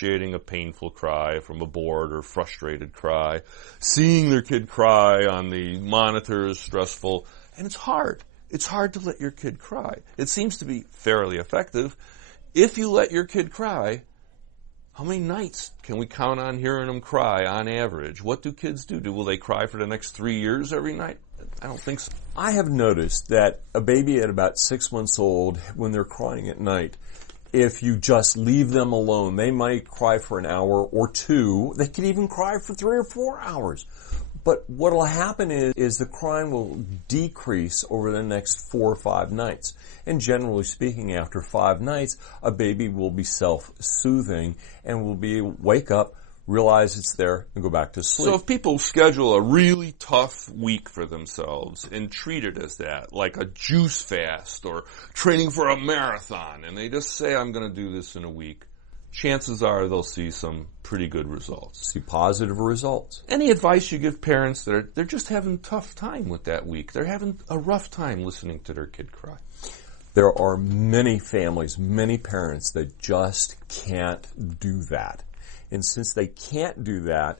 differentiating a painful cry from a bored or frustrated cry. Seeing their kid cry on the monitor is stressful, and it's hard. It's hard to let your kid cry. It seems to be fairly effective. If you let your kid cry, how many nights can we count on hearing them cry on average? What do kids do? Will they cry for the next 3 years every night? I don't think so. I have noticed that a baby at about 6 months old, when they're crying at night, if you just leave them alone, they might cry for an hour or two. They could even cry for 3 or 4 hours. But what will happen is the crying will decrease over the next 4 or 5 nights. And generally speaking, after 5 nights, a baby will be self-soothing and will wake up, realize it's there, and go back to sleep. So if people schedule a really tough week for themselves and treat it as that, like a juice fast or training for a marathon, and they just say, I'm going to do this in a week, chances are they'll see some pretty good results. See positive results. Any advice you give parents that they're just having a tough time with that week? They're having a rough time listening to their kid cry. There are many families, many parents that just can't do that. And since they can't do that,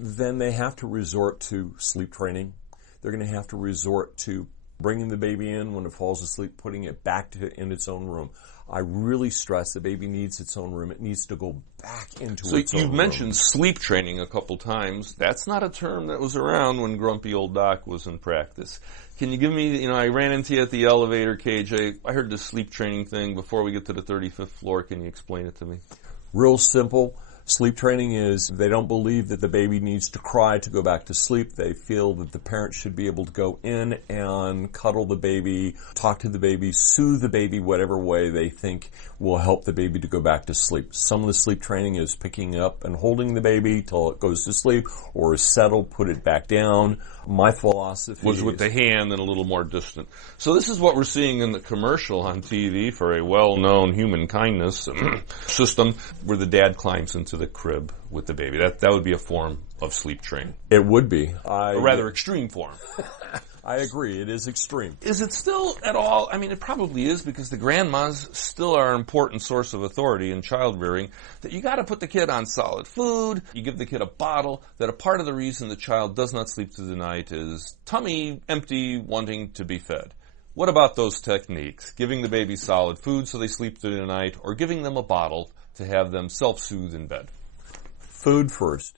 then they have to resort to sleep training. They're going to have to resort to bringing the baby in when it falls asleep, putting it back in its own room. I really stress the baby needs its own room. It needs to go back into its own room. So you've mentioned sleep training a couple times. That's not a term that was around when grumpy old doc was in practice. Can you give me, I ran into you at the elevator, KJ. I heard the sleep training thing before we get to the 35th floor. Can you explain it to me? Real simple. Sleep training is they don't believe that the baby needs to cry to go back to sleep. They feel that the parent should be able to go in and cuddle the baby, talk to the baby, soothe the baby whatever way they think will help the baby to go back to sleep. Some of the sleep training is picking up and holding the baby till it goes to sleep, or is settled, put it back down. My philosophy was with the hand and a little more distant. So this is what we're seeing in the commercial on TV for a well-known human kindness system where the dad climbs into the crib with the baby. That would be a form of sleep training. It would be. A rather extreme form. I agree. It is extreme. Is it still at all? I mean, it probably is, because the grandmas still are an important source of authority in child rearing, that you got to put the kid on solid food. You give the kid a bottle, that a part of the reason the child does not sleep through the night is tummy empty, wanting to be fed. What about those techniques? Giving the baby solid food so they sleep through the night, or giving them a bottle to have them self-soothe in bed? Food first.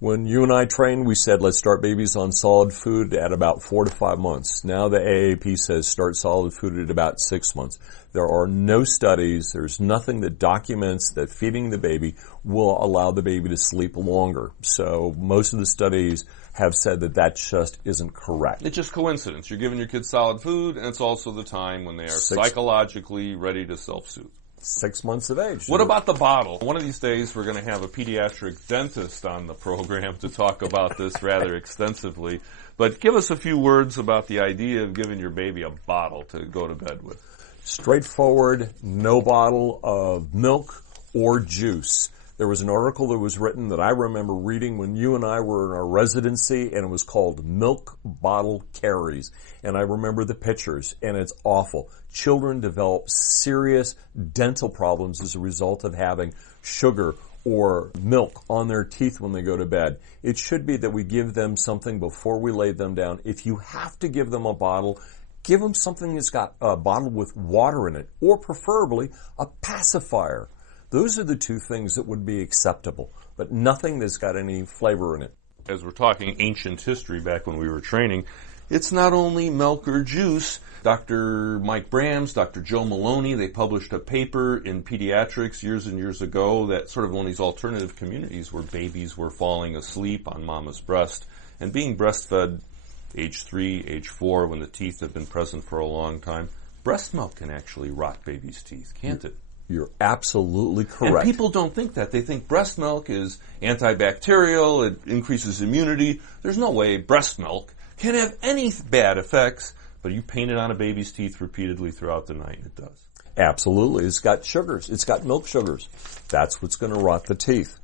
When you and I trained, we said let's start babies on solid food at about 4 to 5 months. Now the AAP says start solid food at about 6 months. There are no studies, there's nothing that documents that feeding the baby will allow the baby to sleep longer. So most of the studies have said that just isn't correct. It's just coincidence. You're giving your kids solid food, and it's also the time when they are psychologically ready to self-soothe. 6 months of age. What about the bottle? One of these days we're going to have a pediatric dentist on the program to talk about this rather extensively. But give us a few words about the idea of giving your baby a bottle to go to bed with. Straightforward, no bottle of milk or juice. There was an article that was written that I remember reading when you and I were in our residency, and it was called Milk Bottle Caries. And I remember the pictures, and it's awful. Children develop serious dental problems as a result of having sugar or milk on their teeth when they go to bed. It should be that we give them something before we lay them down. If you have to give them a bottle, give them something that's got a bottle with water in it, or preferably a pacifier. Those are the two things that would be acceptable, but nothing that's got any flavor in it. As we're talking ancient history back when we were training, it's not only milk or juice. Dr. Mike Brams, Dr. Joe Maloney, they published a paper in Pediatrics years and years ago that sort of one of these alternative communities where babies were falling asleep on mama's breast and being breastfed age 3, age 4, when the teeth have been present for a long time. Breast milk can actually rot babies' teeth, can't it? You're absolutely correct. And people don't think that. They think breast milk is antibacterial, it increases immunity. There's no way breast milk can have any bad effects, but you paint it on a baby's teeth repeatedly throughout the night, it does. Absolutely. It's got sugars. It's got milk sugars. That's what's going to rot the teeth.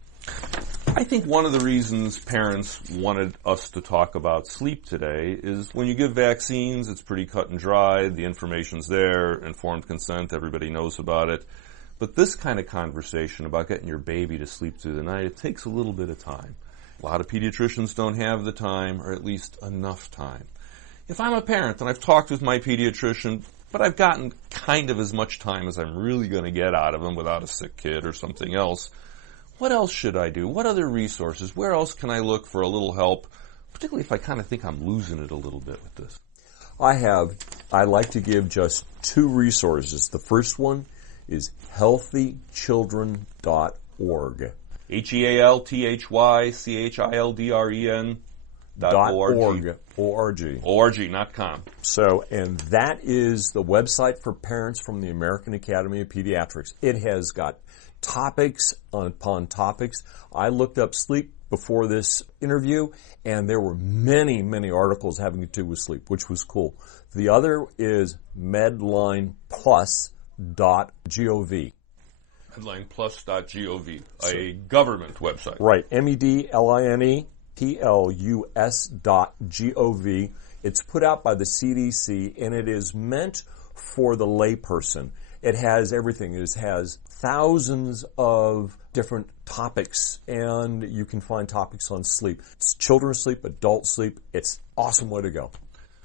I think one of the reasons parents wanted us to talk about sleep today is when you give vaccines, it's pretty cut and dry. The information's there, informed consent, everybody knows about it. But this kind of conversation about getting your baby to sleep through the night, it takes a little bit of time. A lot of pediatricians don't have the time, or at least enough time. If I'm a parent and I've talked with my pediatrician, but I've gotten kind of as much time as I'm really going to get out of him without a sick kid or something else, what else should I do? What other resources? Where else can I look for a little help, particularly if I kind of think I'm losing it a little bit with this? I like to give just two resources. The first one is healthychildren.org. HEALTHYCHILDREN.org. O-R-G. Not com. So, and that is the website for parents from the American Academy of Pediatrics. It has got topics upon topics. I looked up sleep before this interview, and there were many, many articles having to do with sleep, which was cool. The other is medlineplus.gov. Medlineplus.gov, a government website. Right, medlineplus.gov. It's put out by the CDC, and it is meant for the layperson. It has everything. It has thousands of different topics, and you can find topics on sleep. It's children's sleep, adult sleep. It's an awesome way to go.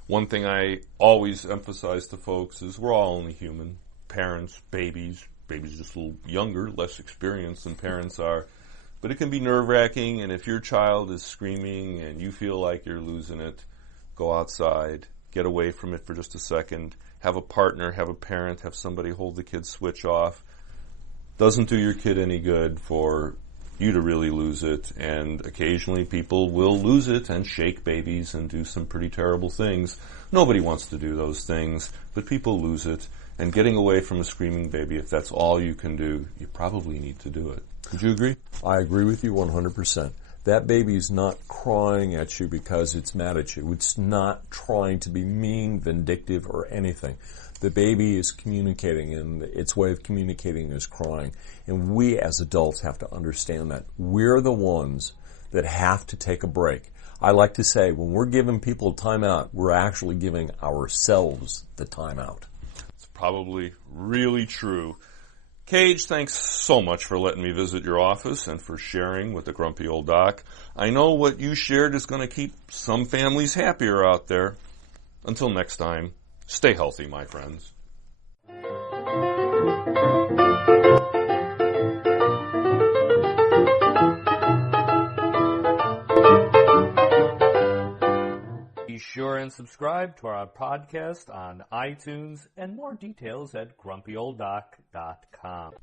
One thing I always emphasize to folks is we're all only human. Parents, babies just a little younger, less experienced than parents are. But it can be nerve-wracking, and if your child is screaming and you feel like you're losing it, go outside, get away from it for just a second, have a partner, have a parent, have somebody hold the kid's switch off. Doesn't do your kid any good for you to really lose it, and occasionally people will lose it and shake babies and do some pretty terrible things. Nobody wants to do those things, but people lose it, and getting away from a screaming baby, if that's all you can do, you probably need to do it. Would you agree? I agree with you 100%. That baby's not crying at you because it's mad at you. It's not trying to be mean, vindictive, or anything. The baby is communicating, and its way of communicating is crying. And we as adults have to understand that. We're the ones that have to take a break. I like to say, when we're giving people a timeout, we're actually giving ourselves the timeout. It's probably really true. Cage, thanks so much for letting me visit your office and for sharing with the grumpy old doc. I know what you shared is going to keep some families happier out there. Until next time, stay healthy, my friends. Be sure and subscribe to our podcast on iTunes, and more details at grumpyolddoc.com.